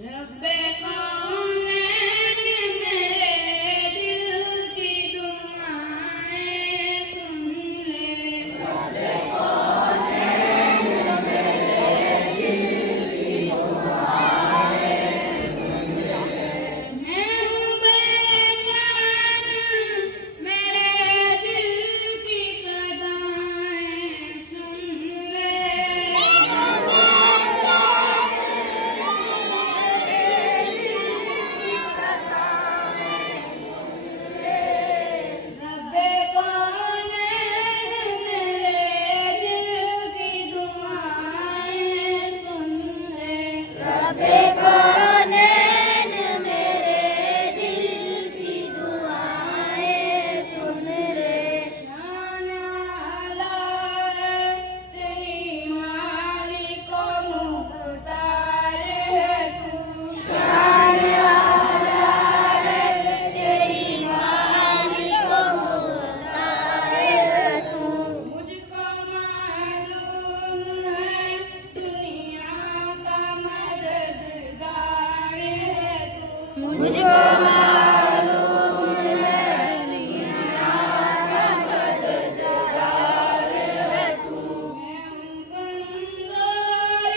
रब्बे कौनैन मेरे दिल की दुआएं सुन ले। रब्बे कौनैन मेरे दिल की दुआएं सुन ले। मैं हूँ बेचैन मेरे दिल की सदाएं सुन ले। रब्बे कौनैन मेरे दिल की दुआएं सुन ले। रब्बे कौनैन मेरे दिल की दुआएं सुन ले। शान आला है तेरी मारी को मुख्तार है तू। शान आला है तेरी मारी को मुख्तार है तू। मुझको मालूम है दुनिया का मददगार है तू। मुझको मालूम है दुनिया का मददगार है तू। मैं हूँ कमज़ोर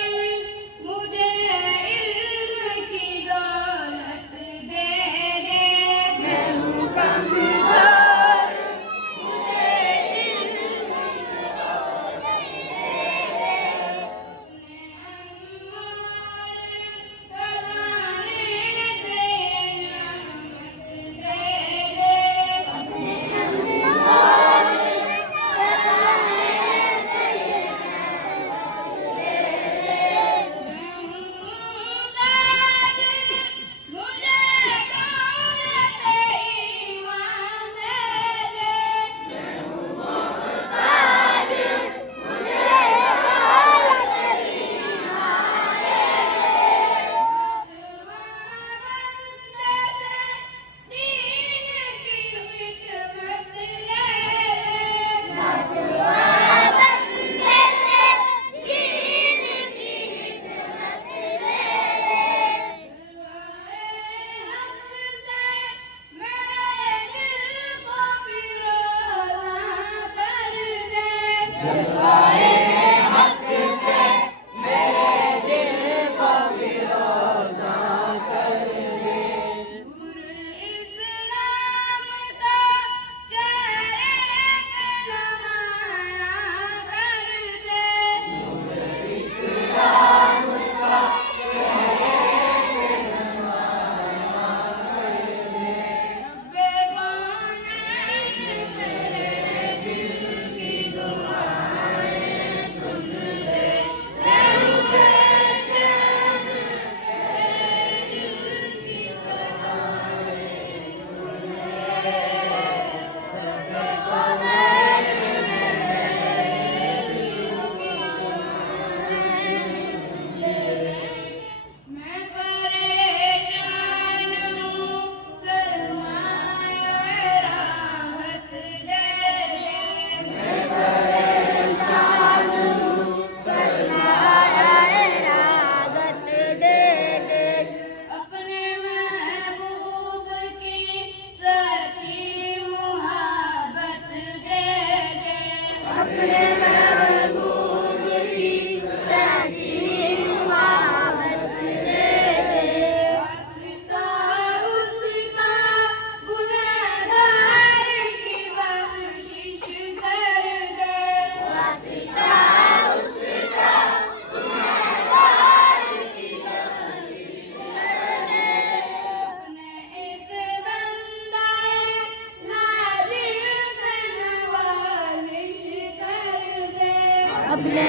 मुझे इल्म की दौलत दे दे। मैं हूँ कमज़ोर मुझे इल्म की दौलत दे दे। अपने अनमोल खजाने से नियामत दे दे। अपने अनमोल खजाने से नियामत दे दे। मैं हूँ ताज मुझे दौलत ईमान दे दे। मैं हूँ मोहताज मुझे दौलत ईमान दे दे। बंदे से दीन की खिदमत ले ले। बंदे से दीन की खिदमत ले ले। हक से मेरे दिल को फिरोज़ा कर दे। जलवाए हक से मेरे दिल को फिरोज़ा कर दे। नूर इस्लाम का चेहरे पे नमाया कर दे। नूर इस्लाम का रब्बे कौनैन मेरे दिल की दुआएं सुन ले। मैं हूँ बेचैन मेरे दिल की सदाएं सुन ले। रब्बे कौनैन मेरे दिल की दुआएं सुन ले। मैं परेशान हूँ सरमाए राहत दे दे। मैं परेशान हूँ सरमाए राहत दे दे। अपने महबूब की सच्ची मोहब्बत दे दे। अपने महबूब की सच्ची मोहब्बत दे दे। वास्ता उसका गुनहगार की बख्शिश कर दे। वास्ता उसका गुनहगार की बख्शिश कर दे। अपने इस बंदा नादिर पे नवाज़िश कर दे। अपने